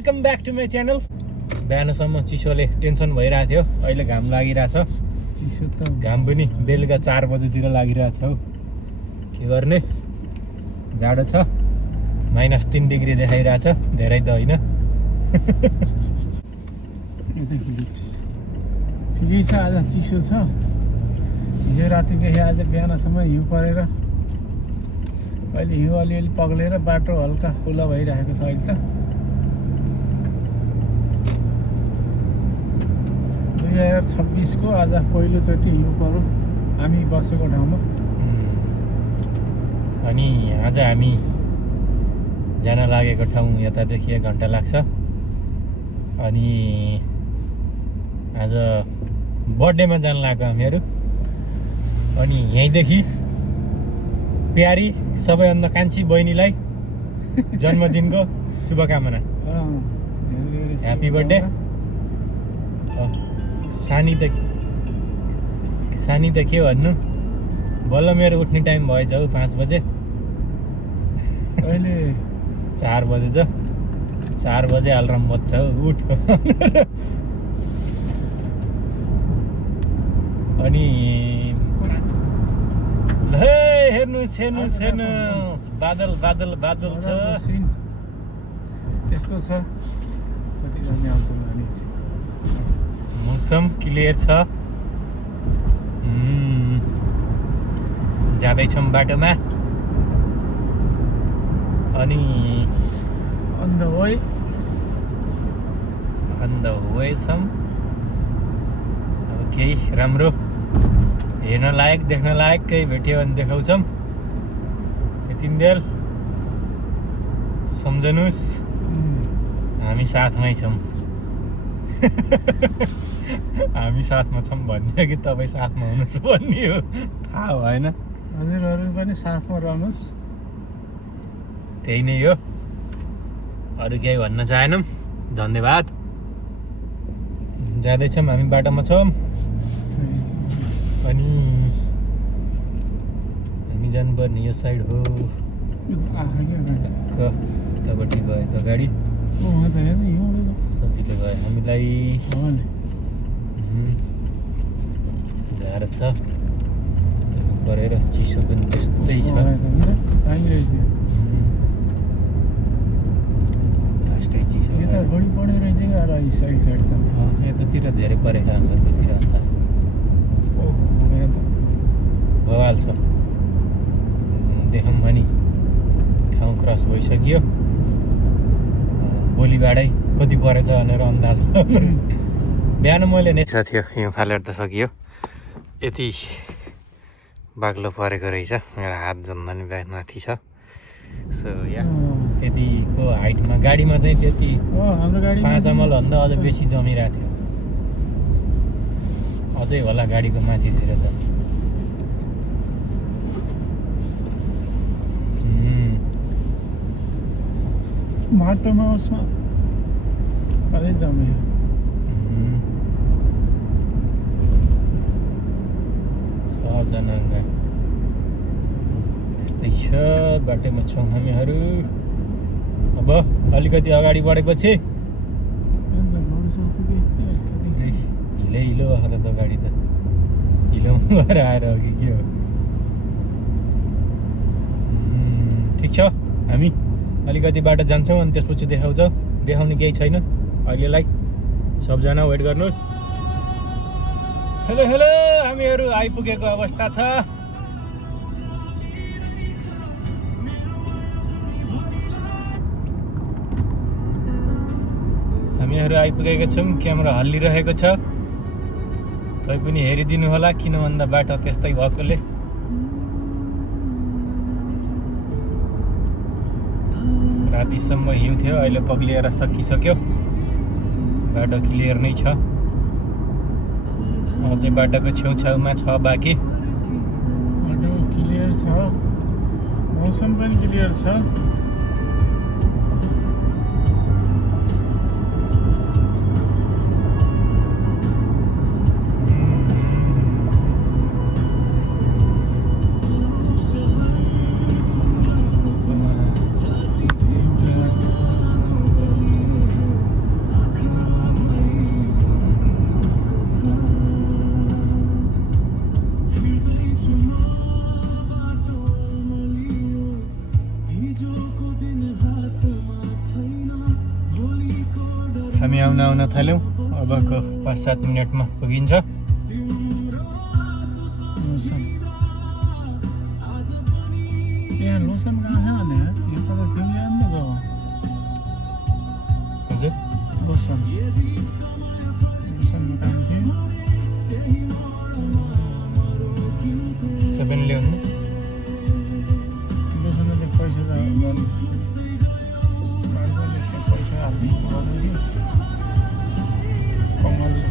Welcome back to my channel. बिहानसम्म चिसोले tension भइरहेको थियो, अहिले घाम लागिरहेछ। चिसो त घाम पनि बेलुका 4 बजेतिर लागिरहेछ हौ। के गर्ने, जाडो छ, -3 डिग्री देखाइरहेछ, धेरै त होइन। ठिकै छ, आज चिसो छ। हिजो रातिदेखि आज बिहानसम्म हिउँ परेर अहिले हिउँ अलिअलि पग्लेर बाटो हल्का खुला भइरहेको छ। अहिले त 2026 को आज पहिलोचोटि हिउँ पऱ्यो हामी बसेको ठाउँमा। अनि आज हामी जान लागेको ठाउँ यतादेखि 1 घन्टा लाग्छ। अनि आज बर्थडेमा जान लागेको हामीहरू। अनि यहीँदेखि प्यारी सबैभन्दा कान्छी बहिनीलाई जन्मदिनको शुभकामना। Happy birthday. सानी त के भन्नु, बल्ल मेरो उठ्ने टाइम भएछ हौ, 5 बजे। अहिले 4 बजे छ, 4 बजे अलार्म बज्छ हौ, उठ। अनि हेर्नुहोस् बादल बादल बादल छ। यस्तो छ, कतिजना आउँछ भने मौसम क्लियर छ। जाँदैछौँ बाटोमा। अनि अन द वे छौँ। अब केही राम्रो हेर्न लायक देख्न लायक केही भेट्यो भने देखाउँछौँ। त्यतिन्जेल सम्झनुहोस् हामी साथमै छौँ। हामी साथमा छौँ भन्ने हो कि तपाईँ साथमा हुनुहोस् भन्ने हो, थाहा भएन। हजुरहरू पनि साथमा रहनुहोस्, त्यही नै हो, अरू केही भन्न चाहेनौँ। धन्यवाद। जाँदैछौँ, हामी बाटोमा छौँ। अनि हामी जानुपर्ने यो साइड हो। उतापट्टि गयो त गाडी, सजिलो गयो हामीलाई। गाह्रो छ परेर, चिसो पनि त्यस्तै छ। लास्टै चिसो यतातिर धेरै परेको घरकोतिर अन्त बवाल छ। देखौँ भने ठाउँ क्रस भइसक्यो। भोलिबाटै कति परेछ भनेर अन्दाज बिहान मैले नै थियो। हिउँ फालेर त सकियो, यति बाक्लो परेको रहेछ। मेरो हात जम्दा नि ब्याग माथि छ। सो त्यतिको हाइटमा गाडीमा चाहिँ त्यति 5 अमलभन्दा अझ बेसी जमिरहेको थियो। अझै होला गाडीको माथितिर त। माटोमा उसमा अलि जम्यो। सबजना त्यस्तै छ, बाटोमा छौँ हामीहरू। अब अलिकति अगाडि बढेपछि हिलो आएको त गाडी त हिलोमा गएर आएर हो कि के हो। ठिक छ, हामी अलिकति बाटो जान्छौँ अनि त्यसपछि देखाउने केही छैन अहिलेलाई। सबजना वेट गर्नुहोस्। हेलो हेलो, हामीहरू आइपुगेको अवस्था छ। हामीहरू आइपुगेका छौँ। क्यामेरा हल्लिरहेको छ, तै पनि हेरिदिनु होला, किन भन्दा बाटो त्यस्तै भएकोले। रातिसम्म हिउँ थियो, अहिले पग्लिएर सकिसक्यो। बाटो क्लियर नै छ, अझै बाटोको छेउछाउमा छ बाँकी। बाटो क्लियर छ, मौसम पनि क्लियर छ। हामी आउन थाल्यौँ। अबको 5-7 मिनटमा पुगिन्छ। यहाँ लोसन कहाँ छ भने यो त थियो याद न गयो हजुर लोसनमा काम थियो 7 ल्याउनु लोसनले पैसा त गर्नु पैसा हाल्नु थियो कमलले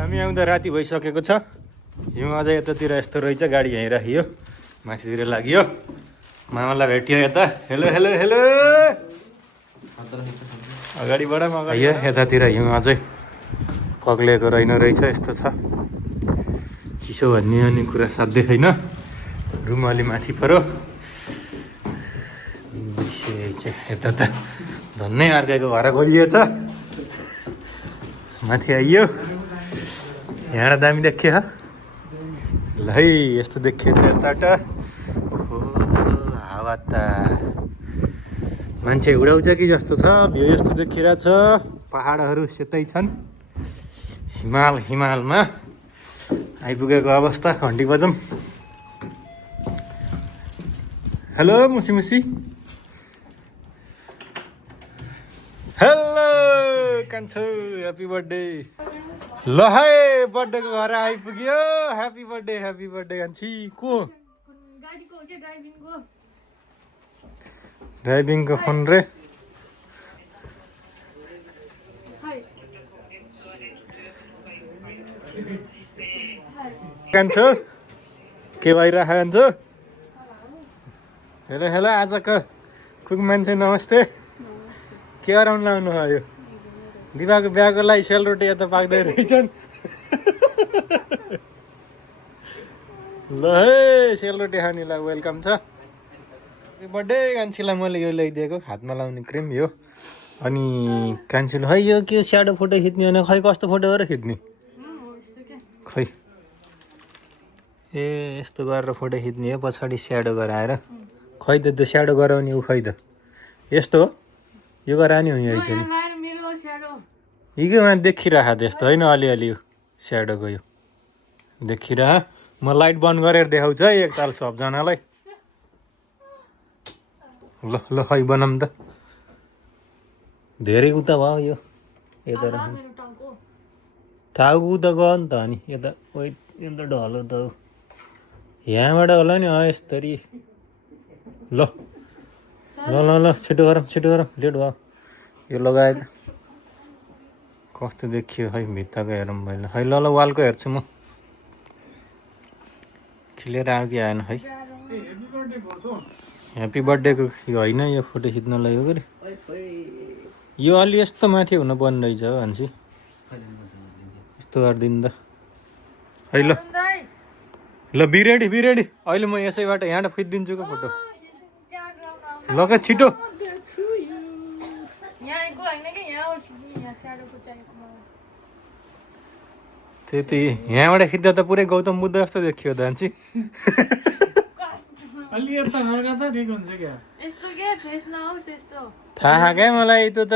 हामी आउँदा राति भइसकेको छ। हिउँ अझै यतातिर यस्तो रहेछ। गाडी यहीँ राखियो, माथितिर लाग्यो। मामालाई भेटियो यता। हेलो हेलो हेलो अगाडिबाट अगाडि यतातिर हिउँ अझै पग्लेको रहेछ। यस्तो छ चिसो भन्ने अनि कुरा साध्यै छैन। रुम अलि माथि पऱ्यो। यता त धन्नै अर्काको घर खोलिएछ। माथि आइयो। यहाँ दामी देखियो ल है। यस्तो देखिएछ यताबाट। ओहो हावा त मान्छे उडाउँछ कि जस्तो छ। भ्यू यस्तो देखिरहेछ। पहाडहरू सेतै छन्। हिमालमा आइपुगेको अवस्था। घन्टी बजाउँ। हेलो मुसी हेलो कान्छो ह्याप्पी बर्थडे। ल है बर्थडेको घर आइपुग्यो। ह्याप्पी बर्थडे कान्छी। को ड्राइभिङको फोन रे। कान्छो के भइरहेको कान्छो। हेलो आजको कुक मान्छे नमस्ते। के गराउनु लाउनु भयो। दिवाको बिहाको लागि सेलरोटी यता पाक्दै रहेछन्। ल है सेलरोटी खानेलाई वेलकम छ। बर्थडे कान्छीलाई मैले यो ल्याइदिएको हातमा लाउने क्रिम यो। अनि कान्छीले खै यो के स्याडो फोटो खिच्ने भने खै कस्तो फोटो गरेर खिच्ने खै। ए यस्तो गरेर फोटो खिच्ने हो पछाडि स्याडो गराएर। खै त त्यो स्याडो गराउने ऊ खै त यस्तो हो। यो गराउने हुने रहेछ नि। हिगोमा देखिरह त्यस्तो होइन। अलिअलि स्याडोको यो देखिरह। म लाइट बन्द गरेर देखाउँछु है एकताल सबजनालाई। ल खै बनाऊँ त। धेरै उता भयो यो यता टाउको उता गयो नि त। अनि यता यता ढलो त यहाँबाट होला नि यसरी। ल ल ल ल छिटो गरौँ लेट भयो यो लगाए त कस्तो देखियो है भित्ताको हेरौँ मैले है ल वालको हेर्छु म खिलेर आयो कि आएन है ह्याप्पी बर्थडेको होइन यो फोटो खिच्नलाई हो कि यो अलि यस्तो माथि हुन पर्ने रहेछ हो हान्सी यस्तो गरिदिनु त है ल बिरेडी अहिले म यसैबाट यहाँबाट खिचिदिन्छु क्या फोटो लगा छिटो त्यति यहाँबाट खिच्दा त पुरै गौतम बुद्ध जस्तो देखियो त हान्सी अलि यता फर्का त ठिक हुन्छ क्या यस्तो के फ्रेस नहोस् यस्तो थाहा क्या मलाई त्यो त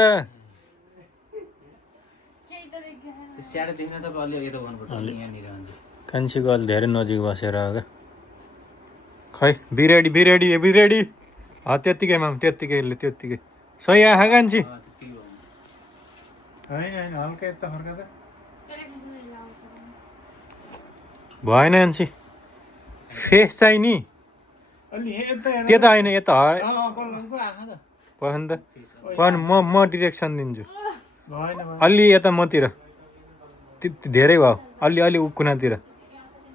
केही त देखिएन स्याडो देख्न त अलि यता भन्नुपर्छ यहाँनिर हुन्छ कान्छीको अलि धेरै नजिक बसेर हो क्या खै बिरेडी त्यत्तिकै सही आँखा कान्छी होइन हल्का यता फर्का त भएन हान्सी फेस चाहिँ नि अलि यता हेर त्यता होइन यता कलरको आँखा त पहन त म डिरेक्सन दिन्छु भएन अलि यता मतिर धेरै भयो अलि कुनातिर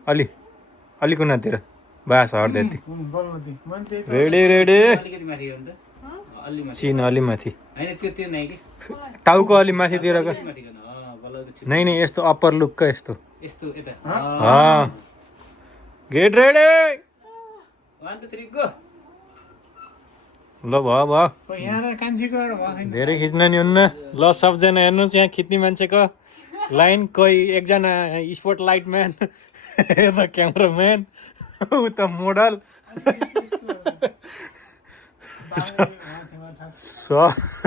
अलि कुनातिर बास हट्दै यति बल्ल मान्छे रेडी अलिकति माथि हो नि त अलि माथि चिन अलि माथि होइन त्यो नै कि टाउको अलि माथितिरको माथि गर्न बल्ल नै यस्तो अप्पर लुकको यस्तो यस्तो यता गेट रेडी 1 2 3 गो ल भयो यहाँ कान्छीको एउटा भएको छैन धेरै खिच्न नि हुन्न ल सबजना हेर्नुहोस् यहाँ खिच्ने मान्छेको लाइन कोही एकजना स्पोट लाइट म्यान यता क्यामराम्यान उता मोडल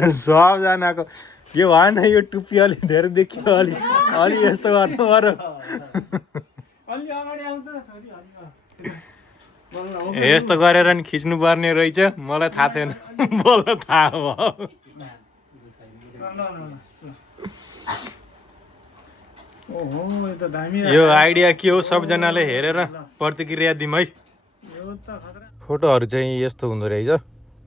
सबजनाको यो भएन यो टुप्पी अलि धेरै देखियो अलि यस्तो गर्नु पर्यो अलि अगाडि आउँछ छोरी अलि यस्तो गरेर नि खिच्नु पर्ने रहेछ मलाई थाहा थिएन बल्ल थाहा भयो ओहो यो त दामी यो आइडिया के हो सबजनाले हेरेर प्रतिक्रिया दिउँ है यो त खतरा फोटोहरू चाहिँ यस्तो हुँदो रहेछ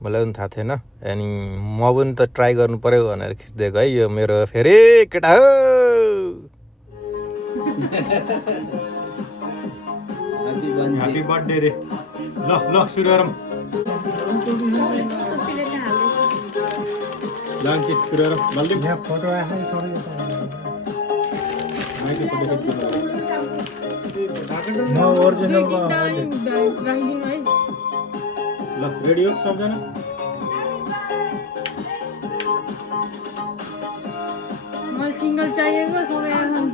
मलाई पनि थाहा थिएन अनि म पनि त ट्राई गर्नु पर्यो भनेर खिचिदिएको है यो मेरो फेरि केटा हो ह्याप्पी बर्थडे रे ल सुरु गरौँ लान्छ सुरु गरौँ बल्दी यहाँ फोटो आएछ सबै म ओरिजिनलमा ल रेडी हो सबजना मलाई सिङ्गल चाहिएको सबै आछन्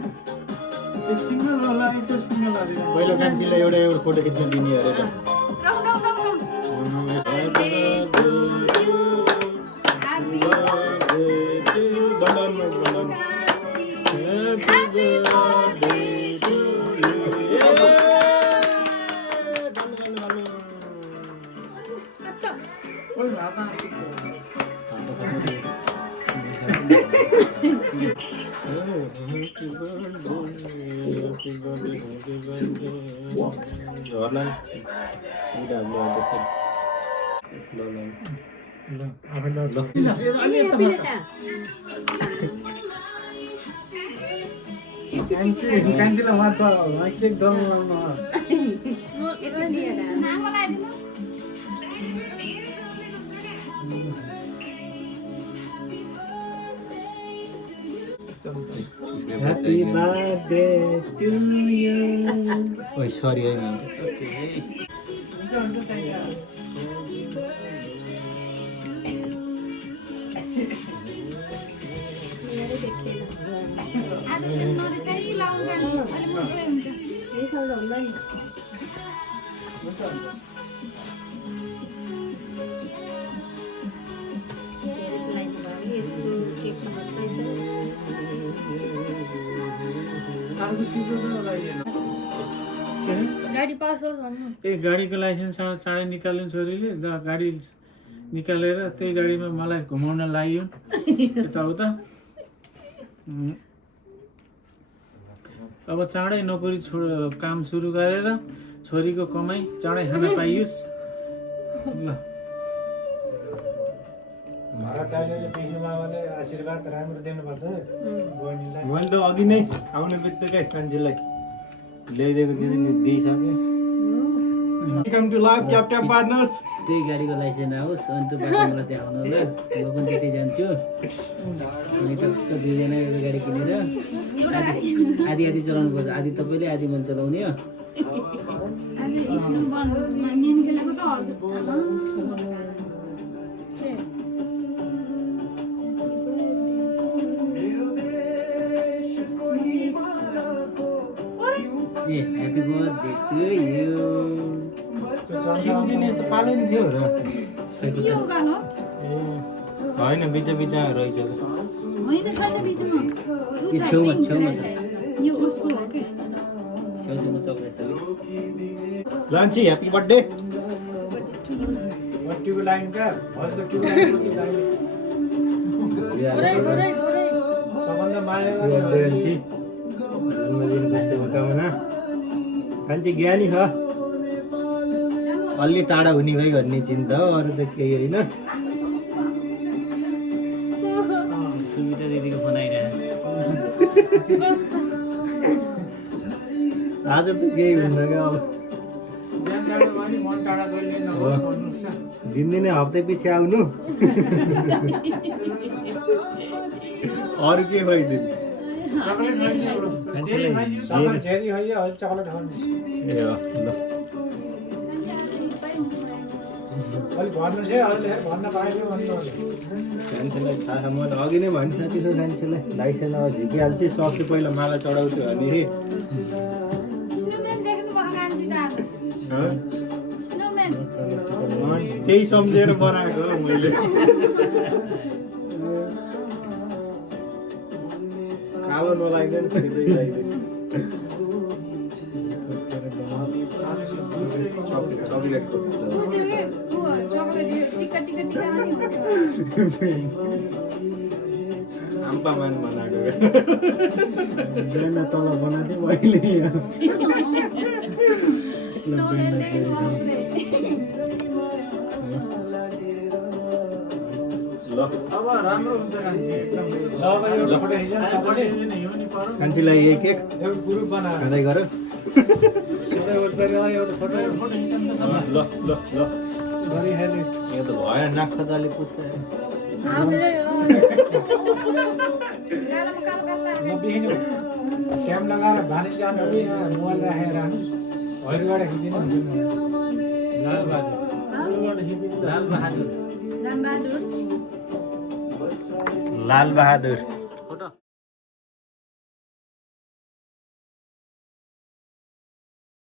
यो सिङ्गल होला त्यो सिङ्गल हालेर पहिलो कान्छीलाई एउटा फोटो खिच्न दिने अरे त कान्छीलाई मात्र एकदम लाउनु Happy birthday to you. ओइ सरी है गाडी पास होस् भन्नु त्यही गाडीको लाइसेन्स चाँडै निकाल्नु छोरीले गाडी निकालेर त्यही गाडीमा मलाई घुमाउन लाग्यो यताउता अब चाँडै नोकरी काम सुरु गरेर छोरीको कमाइ चाँडै खान पाइयोस् ल भरत दाइले पिग्नु मामाले आशीर्वाद राम्रो दिनुपर्छ बहिनीलाई। मैले त अघि नै आउने बित्तिकै मान्छेलाई ल्याइदिएको चिज नि दिइसकेँ। Welcome to live captain partners. त्यही गाडीको लाइसेन्स आओस् अनि त्यो बाटो मलाई देखाउनु ल, म पनि त्यतै जान्छु। अनि टक्क दुईजना एउटा गाडी किनेर आधी आधी चलाउनु पर्छ, आधी तपाईँले आधी मैले चलाउने हो। ए ह्याप्पी बर्थडे टु यु। यस्तो कालो नि थियो र होइन बिच बिच रहेछ यो छेउमा छेउमा छ, छेउछेउमा चक्लेट छ कि। लन्ची ह्याप्पी बर्थडे। ट्युब लाइन का हजुर ट्युब लाइन थोरै थोरै थोरै सबभन्दा माया लन्ची जन्मदिनको शुभकामना। कान्छी ज्ञानी छ, अलि टाढा हुने भइ भन्ने चिन्ता हो, अरू त केही होइन। सुमिता दिदीको फोन आइरहेको आज त केही हुन्न क्या अब मन टाढा गइले दिनदिनै हप्ता पछि आउनु अरू के भइदिनु। चकलेट झेरी होइन अहिले चकलेट खानु ए ल अलिक भन्नु चाहिँ अहिले भन्न पाएन भन्नु सान्छीलाई थाहा छ, मैले अघि नै भनिसकेको छु सान्छीलाई लाइसेन्स अब झिकिहाल्छु, सक्छु पहिला माला चढाउँछु भने त्यही सम्झेर बनाएको हो मैले। कालो नलाग्दैन चक्लेटको आम्पामान बनाएको तल बनाएको मैले ल अब राम्रो हुन्छ कान्छी एकदम। ल अब एउटा फोटो खिचेर सबैले यो नि पर्यो कान्छीलाई यही केक एउटा ग्रुप बनाएर खाँदै गर। सबै वरिपरि एउटा फोटो खिचेर ल ल ल ल गरिहाल्यो। यो त भयो नाक खजाले पुच्का हामीले नदेखिनु क्याम लगाएर भानी जानु कि मोबाइल राखेर राख्नुहोस्, अरूबाट खिचिनु हुन्छ नि। लाल बहादुर लाल बहादुर